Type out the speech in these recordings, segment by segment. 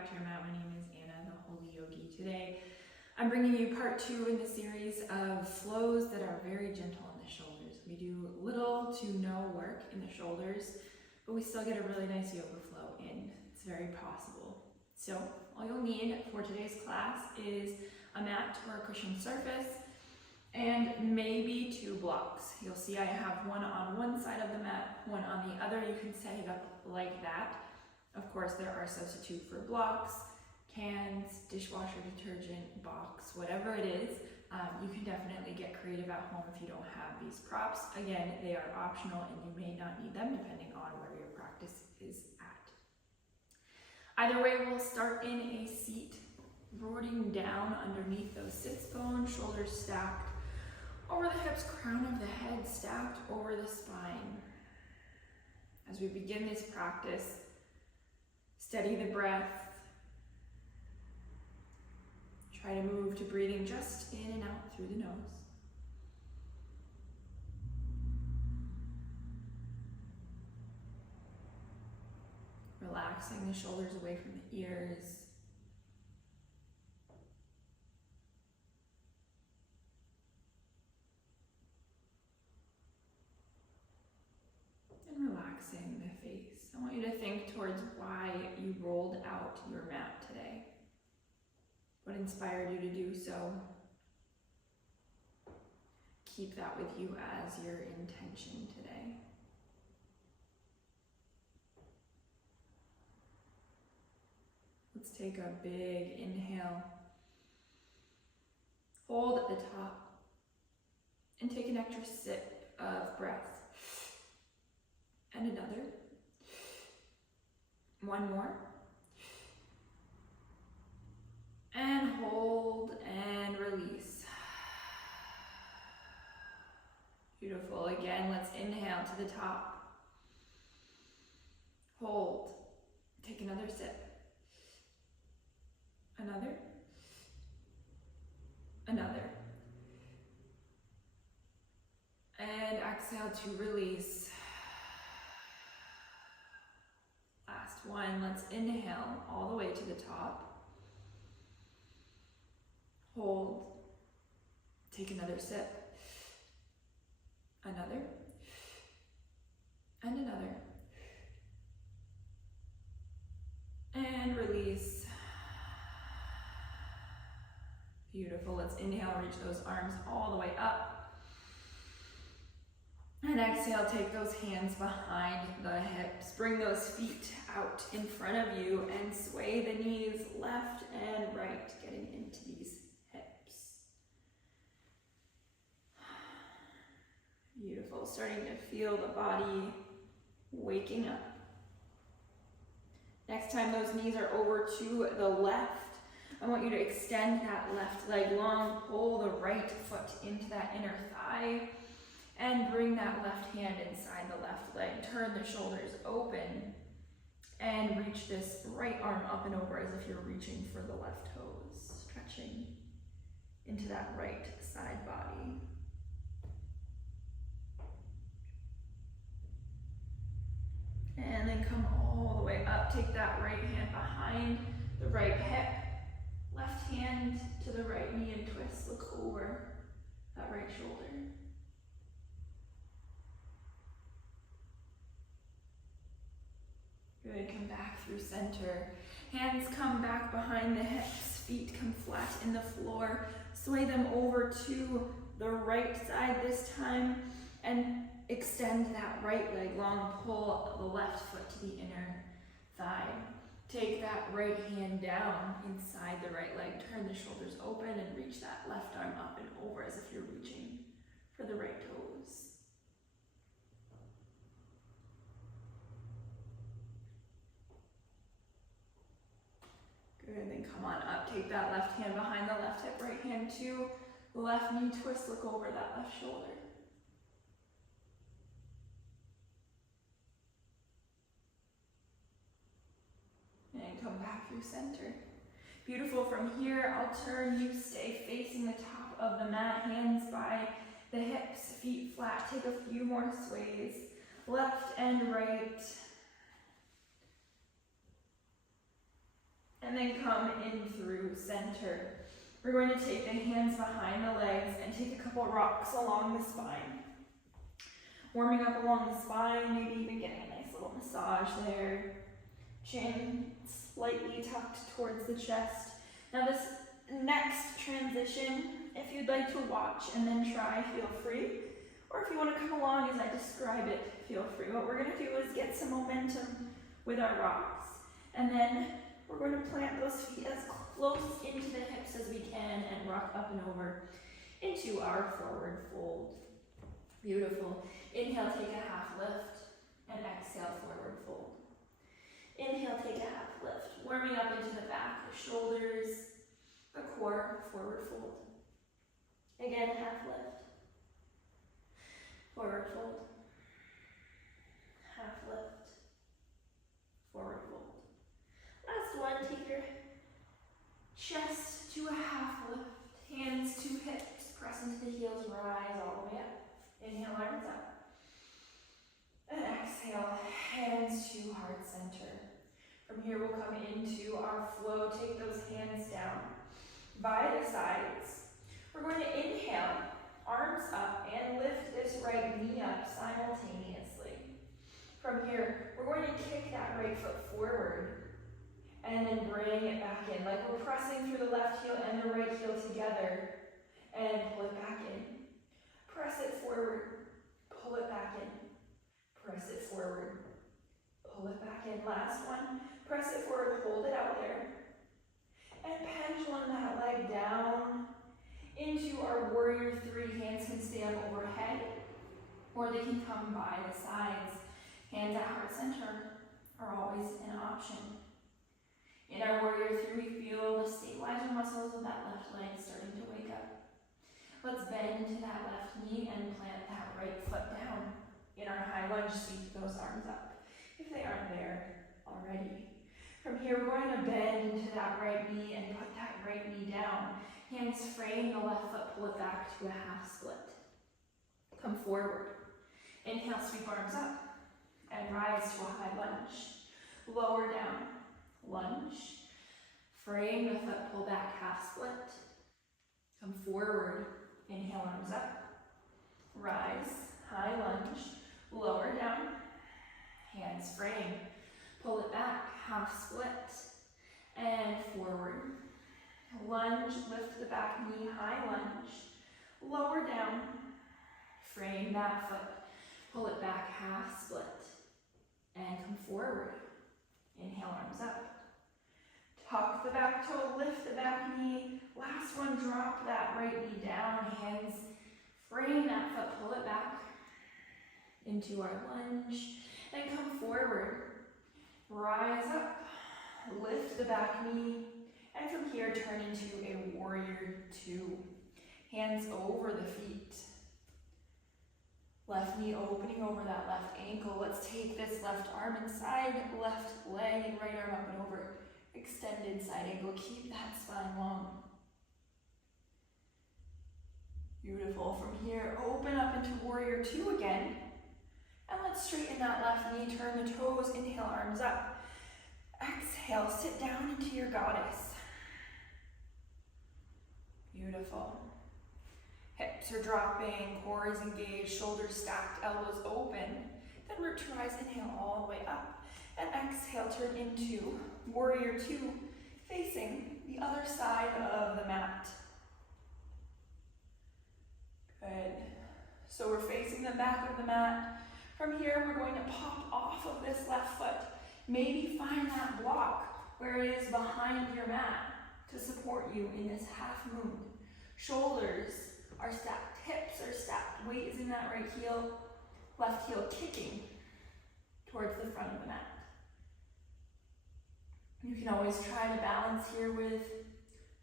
back to your mat. My name is Anna, the Holy Yogi. Today, I'm bringing you part 2 in the series of flows that are very gentle in the shoulders. We do little to no work in the shoulders, but we still get a really nice yoga flow in. It's very possible. So, all you'll need for today's class is a mat or a cushioned surface, and maybe 2 blocks. You'll see I have one on one side of the mat, one on the other. You can set it up like that. Of course, there are substitutes for blocks, cans, dishwasher detergent, box, whatever it is. You can definitely get creative at home if you don't have these props. Again, they are optional and you may not need them depending on where your practice is at. Either way, we'll start in a seat, rooting down underneath those sits bones, shoulders stacked over the hips, crown of the head stacked over the spine. As we begin this practice, steady the breath. Try to move to breathing just in and out through the nose. Relaxing the shoulders away from the ears. And relaxing the face. I want you to think towards why you rolled out your mat today. What inspired you to do so? Keep that with you as your intention today. Let's take a big inhale. Hold at the top and take an extra sip of breath. And another. One more. And hold and release. Beautiful. Again, let's inhale to the top. Hold. Take another sip. Another. Another. And exhale to release. Last one. Let's inhale all the way to the top. Hold. Take another sip. Another. And another. And release. Beautiful. Let's inhale, reach those arms all the way up. And exhale, take those hands behind the hips. Bring those feet out in front of you and sway the knees left and right, getting into these hips. Beautiful. Starting to feel the body waking up. Next time those knees are over to the left, I want you to extend that left leg long, pull the right foot into that inner thigh, and bring that left hand inside the left leg. Turn the shoulders open and reach this right arm up and over as if you're reaching for the left toes, stretching into that right side body. And then come all the way up. Take that right hand behind the right hip. Left hand to the right knee and twist. Look over that right shoulder. Good, come back through center. Hands come back behind the hips. Feet come flat in the floor. Sway them over to the right side this time. And extend that right leg long. Pull the left foot to the inner thigh. Take that right hand down inside the right leg. Turn the shoulders open and reach that left arm up and over as if you're reaching for the right toes. Good, and then come on up. Take that left hand behind the left hip, right hand to the left knee, twist, look over that left shoulder. And come back through center. Beautiful. From here, I'll turn you, stay facing the top of the mat, hands by the hips, feet flat. Take a few more sways, left and right. and then come in through center. We're going to take the hands behind the legs and take a couple rocks along the spine. Warming up along the spine, maybe even getting a nice little massage there. Chin slightly tucked towards the chest. Now this next transition, if you'd like to watch and then try, feel free. Or if you want to come along as I describe it, feel free. What we're going to do is get some momentum with our rocks. And then we're going to plant those feet as close into the hips as we can and rock up and over into our forward fold. Beautiful. Inhale, take a half lift, and exhale, forward fold. Inhale, take a half lift, warming up into the back, the shoulders, the core, forward fold. Again, half lift, forward fold, half lift, forward fold. Last one, take your chest to a half lift, hands to hips, press into the heels, rise all the way up. Inhale, arms up. And exhale, hands to heart center. From here, we'll come into our flow. Take those hands down by the sides. We're going to inhale, arms up, and lift this right knee up simultaneously. From here, we're going to kick that right foot forward and then bring it back in, like we're pressing through the left heel and the right heel together, and pull it back in. Press it forward, pull it back in. Press it forward, pull it back in. Last one, press it forward, hold it out there. And pendulum that leg down into our warrior three. Hands can stay up overhead, or they can come by the sides. Hands at heart center are always an option. In our warrior three, we feel the stabilizer muscles of that left leg starting to wake up. Let's bend into that left knee and plant that right foot down. In our high lunge, sweep those arms up, if they aren't there already. From here, we're going to bend into that right knee and put that right knee down. Hands frame the left foot, pull it back to a half split. Come forward. Inhale, sweep arms up, and rise to a high lunge. Lower down, lunge. Frame the foot, pull back, half split. Come forward. Inhale, arms up. Rise, high lunge. Lower down, hands frame, pull it back, half split, and forward. Lunge, lift the back knee, high lunge, lower down, frame that foot, pull it back, half split, and come forward. Inhale, arms up. Tuck the back toe, lift the back knee. Last one, drop that right knee down, hands frame that foot, pull it back into our lunge, and come forward. Rise up, lift the back knee, and from here turn into a warrior two. Hands over the feet. Left knee opening over that left ankle. Let's take this left arm inside, left leg, and right arm up and over. Extended side angle. Keep that spine long. Beautiful. From here, open up into warrior two again. And let's straighten that left knee, turn the toes, inhale, arms up. Exhale, sit down into your goddess. Beautiful. Hips are dropping, core is engaged, shoulders stacked, elbows open. Then root to rise, inhale all the way up. And exhale, turn into warrior two, facing the other side of the mat. Good. So we're facing the back of the mat. From here, we're going to pop off of this left foot. Maybe find that block where it is behind your mat to support you in this half moon. Shoulders are stacked, hips are stacked, weight is in that right heel, left heel kicking towards the front of the mat. You can always try to balance here with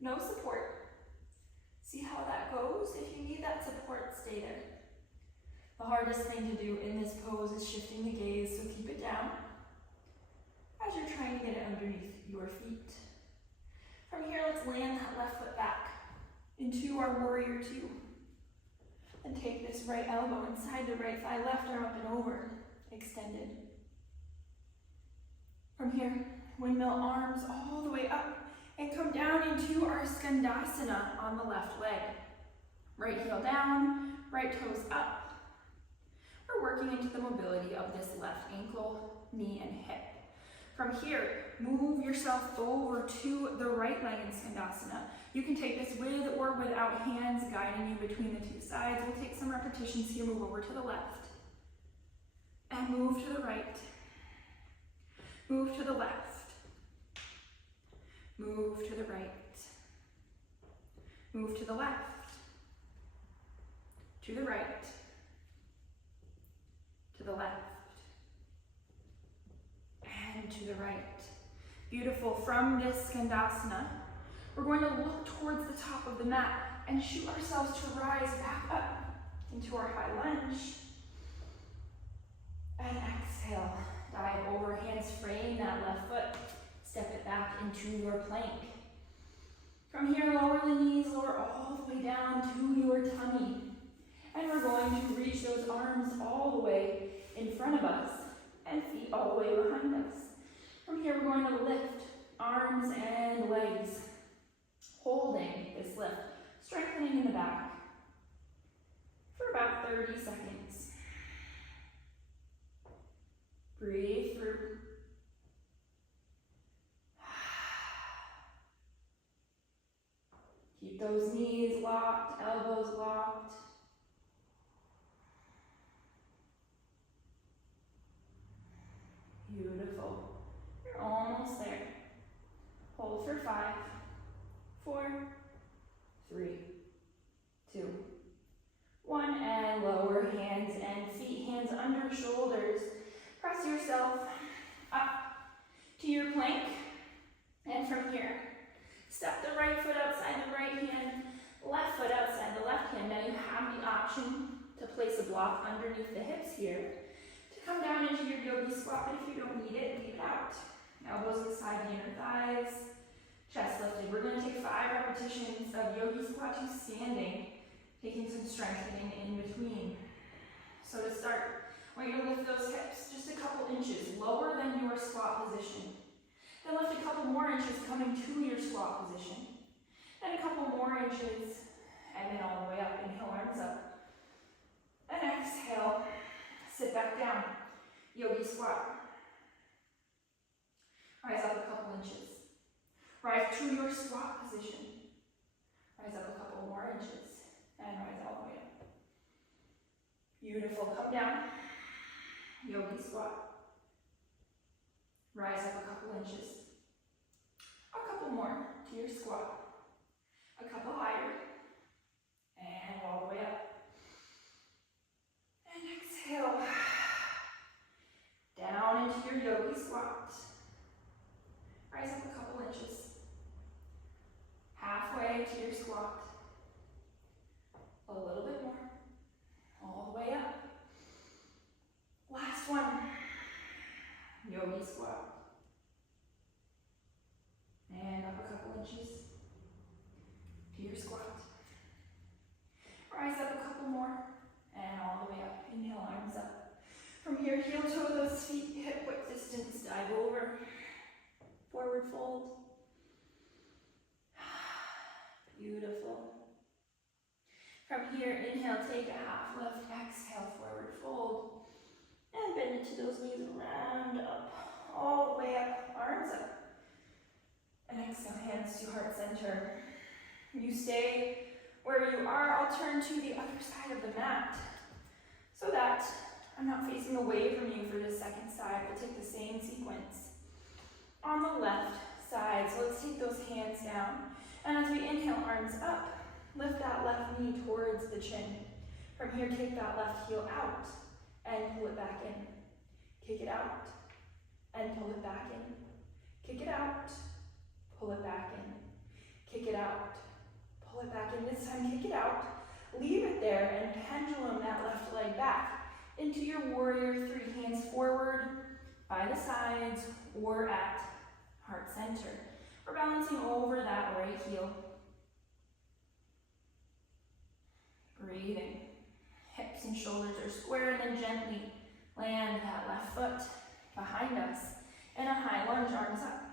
no support. See how that goes. If you need that support, stay there. The hardest thing to do in this pose is shifting the gaze, so keep it down as you're trying to get it underneath your feet. From here, let's land that left foot back into our warrior two. And take this right elbow inside the right thigh, left arm up and over, extended. From here, Windmill arms all the way up and come down into our skandasana on the left leg. Right heel down, right toes up. We're working into the mobility of this left ankle, knee, and hip. From here, move yourself over to the right leg in skandasana. You can take this with or without hands guiding you between the two sides. We'll take some repetitions here. Move over to the left and move to the right. Move to the left. Move to the right. Move to the left. To the right. To the left. And to the right. Beautiful. From this skandasana, we're going to look towards the top of the mat and shoot ourselves to rise back up into our high lunge. And exhale. Dive over, hands frame that left foot. Step it back into your plank. From here, lower the knees, lower all the way down to your tummy. And we're going to reach those arms all the way in front of us and feet all the way behind us. From here, we're going to lift arms and legs, holding this lift, strengthening in the back for about 30 seconds. Breathe through. Keep those knees locked, elbows locked. Beautiful. You're almost there. Hold for 5, 4, 3, 2, 1, and lower hands and feet, hands under shoulders. Press yourself up to your plank, and from here, step the right foot outside the right hand, left foot outside the left hand. Now you have the option to place a block underneath the hips here to come down into your yogi squat, but if you don't need it, leave it out. Elbows beside the inner thighs, chest lifted. We're going to take 5 repetitions of yogi squat to standing, taking some strengthening in between. So to start, I want you to lift those hips just a couple inches lower than your squat position. Then lift a couple more inches coming to your squat position. Then a couple more inches, and then all the way up. Inhale, arms up. And exhale, sit back down. Yogi squat. Rise up a couple inches. Rise to your squat position. Rise up a couple more inches, and rise all the way up. Beautiful. Come down. Yogi squat. Rise up a couple inches. A couple more to your squat. A couple higher. And all the way up. And exhale. Down into your yogi squat. Rise up a couple inches. Halfway to your squat. A little bit more. All the way up. Last one. Yogi squat. And up a couple inches to your squat. Rise up a couple more and all the way up. Inhale, arms up. From here, heel toe those feet, hip width distance, dive over. Forward fold. Beautiful. From here, inhale, take a half lift, exhale, forward fold. And bend into those knees, round up, all the way up, arms up. And exhale, hands to heart center. You stay where you are. I'll turn to the other side of the mat so that I'm not facing away from you for this second side. We'll take the same sequence. On the left side, so let's take those hands down. And as we inhale, arms up, lift that left knee towards the chin. From here, take that left heel out and pull it back in. Kick it out and pull it back in. Kick it out, pull it back in. Kick it out, pull it back in. This time, kick it out. Leave it there and pendulum that left leg back into your warrior 3. Hands forward by the sides or at heart center. We're balancing over that right heel. Breathing. Hips and shoulders are square, and then gently land that left foot behind us in a high lunge, arms up.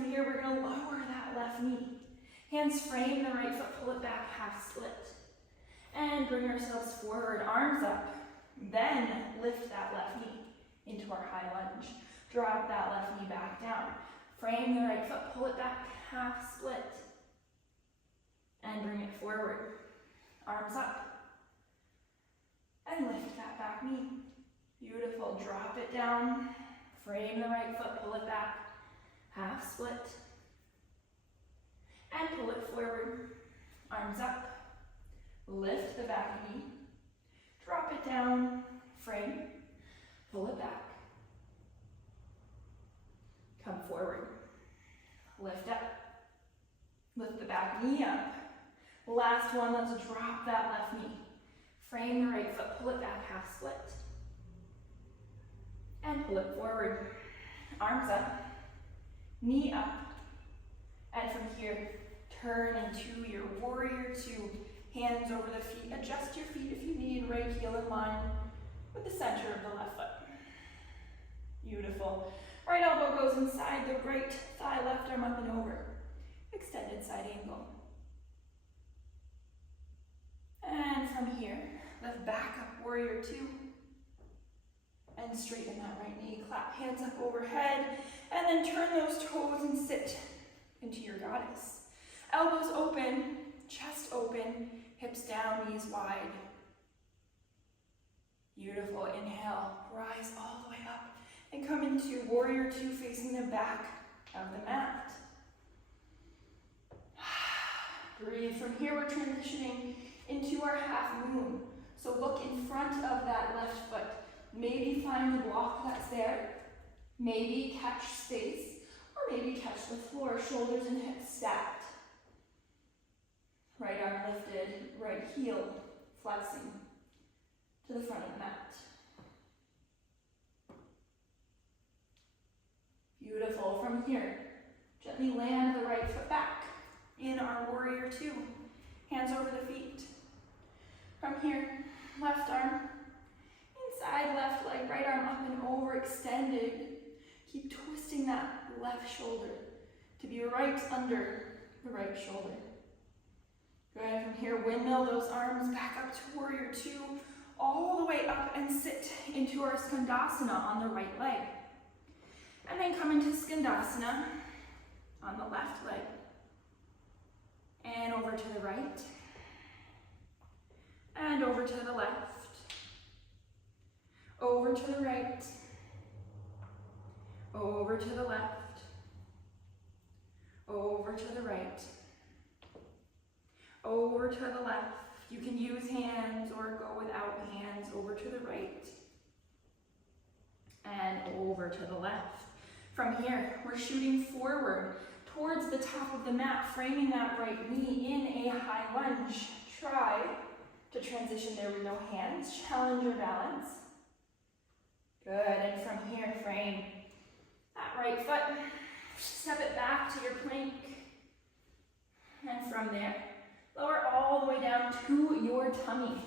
from here, we're going to lower that left knee. Hands frame the right foot, pull it back, half split. And bring ourselves forward, arms up. Then lift that left knee into our high lunge. Drop that left knee back down. Frame the right foot, pull it back, half split. And bring it forward. Arms up. And lift that back knee. Beautiful. Drop it down. Frame the right foot, pull it back, half split. And pull it forward. Arms up. Lift the back knee. Drop it down. Frame. Pull it back. Come forward. Lift up. Lift the back knee up. Last one, let's drop that left knee. Frame the right foot, pull it back, half split. And pull it forward. Arms up. Knee up. And from here, turn into your warrior two. Hands over the feet. Adjust your feet if you need. Right heel in line with the center of the left foot. Beautiful. Right elbow goes inside the right thigh, left arm up and over. Extended side angle. And from here, lift back up, warrior two. And straighten that right knee. Clap hands up overhead. And then turn those toes and sit into your goddess. Elbows open, chest open, hips down, knees wide. Beautiful. Inhale, rise all the way up. And come into warrior two, facing the back of the mat. Breathe. From here, we're transitioning into our half moon. So look in front of that left foot. Maybe find the block that's there. Maybe catch space. Or maybe catch the floor, shoulders and hips stacked. Right arm lifted, right heel flexing to the front of the mat. Beautiful. From here, gently land the right foot back in our warrior two. Hands over the feet. From here, left arm inside, left leg, right arm up and over, extended. Keep twisting that left shoulder to be right under the right shoulder. Good. From here, windmill those arms back up to warrior two, all the way up and sit into our skandasana on the right leg. And then come into skandasana on the left leg. And over to the right. And over to the left. Over to the right. Over to the left. Over to the right. Over to the left. You can use hands or go without hands. Over to the right. And over to the left. From here, we're shooting forward towards the top of the mat, framing that right knee in a high lunge. Try to transition there with no hands. Challenge your balance. Good. And from here, frame that right foot. Step it back to your plank. And from there, lower all the way down to your tummy.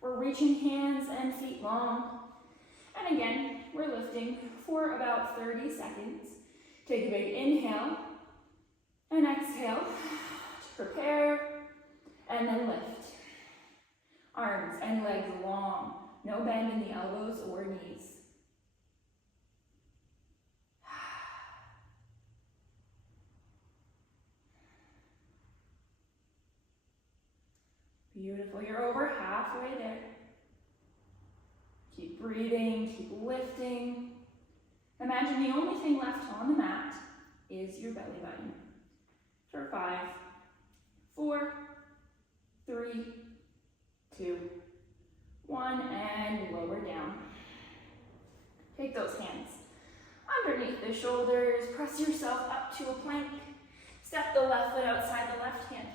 We're reaching hands and feet long. And again, we're lifting for about 30 seconds. Take a big inhale and exhale to prepare, and then lift. Arms and legs long. No bend in the elbows or knees. Beautiful. You're over halfway there. Keep breathing, keep lifting. Imagine the only thing left on the mat is your belly button. For 5, 4, 3, 2, 1, and lower down. Take those hands underneath the shoulders. Press yourself up to a plank. Step the left foot outside the left hand.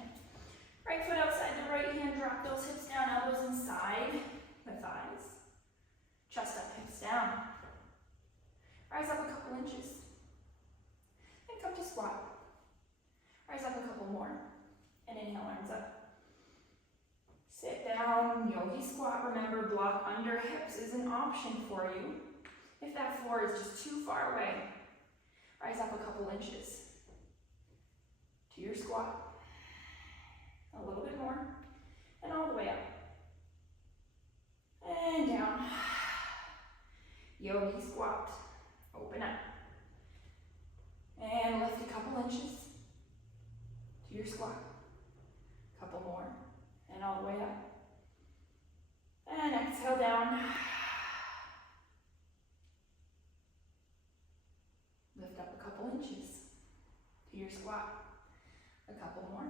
Right foot outside the right hand. Drop those hips down, elbows inside the thighs. Chest up, hips down. Rise up a couple inches. Then come to squat. Rise up a couple more. And inhale, arms up. Sit down, yogi squat. Remember, block under hips is an option for you. If that floor is just too far away, rise up a couple inches. couple inches to your squat. A couple more,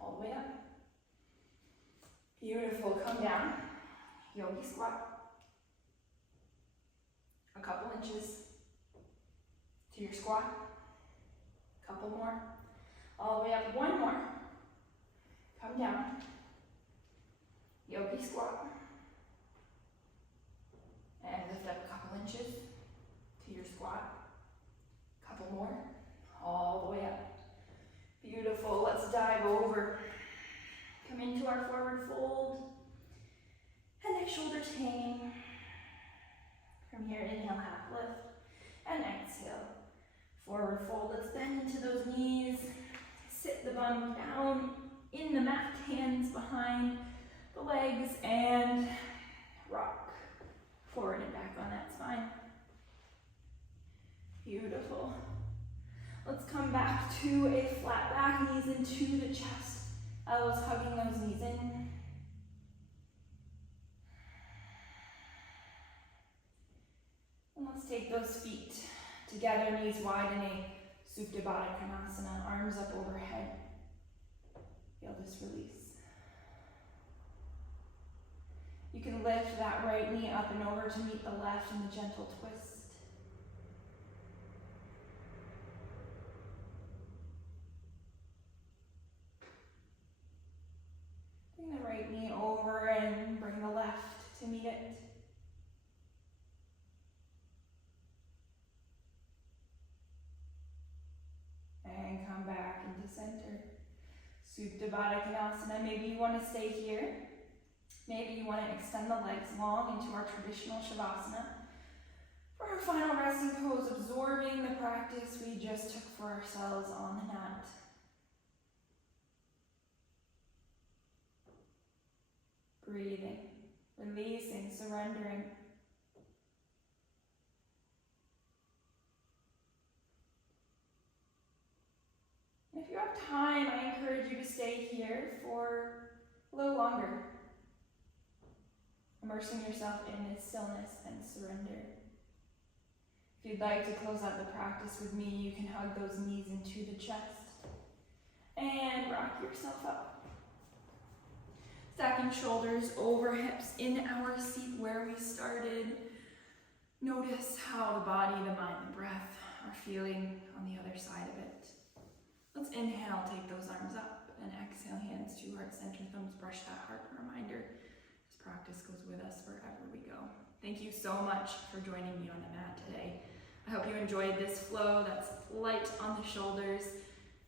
all the way up. Beautiful, come down, yogi squat. A couple inches to your squat. Couple more, all the way up, one more. Come down, yogi squat. And lift up a couple inches to your squat. Couple more, all the way up. Beautiful, let's dive over. Come into our forward fold. And neck, shoulders hanging. From here, inhale, half lift. And exhale, forward fold. Let's bend into those knees. Sit the bum down in the mat, hands behind the legs, and rock forward and back on that spine. Beautiful. Let's come back to a flat back, knees into the chest. Elbows hugging those knees in. And let's take those feet together, knees wide in a Supta Baddha Konasana, arms up overhead. Feel this release. You can lift that right knee up and over to meet the left in a gentle twist. Bring the right knee over and bring the left to meet it. And come back into center. Supta Baddha Konasana. Maybe you want to stay here. Maybe you want to extend the legs long into our traditional Shavasana. For our final resting pose, absorbing the practice we just took for ourselves on the mat. Breathing, releasing, surrendering. And if you have time, I encourage you to stay here for a little longer. Immersing yourself in this stillness and surrender. If you'd like to close out the practice with me, you can hug those knees into the chest and rock yourself up. Stacking shoulders over hips in our seat where we started. Notice how the body, the mind, the breath are feeling on the other side of it. Let's inhale, take those arms up, and exhale, hands to heart center, thumbs brush that heart. Reminder, this practice goes with us wherever we go. Thank you so much for joining me on the mat today. I hope you enjoyed this flow that's light on the shoulders,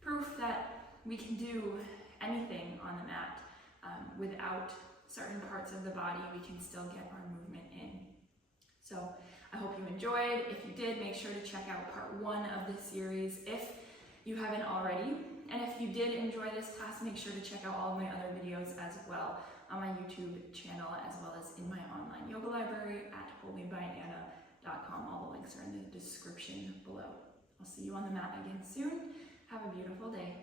proof that we can do anything on the mat. Without certain parts of the body, we can still get our movement in. So I hope you enjoyed. If you did, make sure to check out part 1 of this series if you haven't already. And if you did enjoy this class, make sure to check out all of my other videos as well on my YouTube channel, as well as in my online yoga library at whollyogi.com. All the links are in the description below. I'll see you on the mat again soon. Have a beautiful day.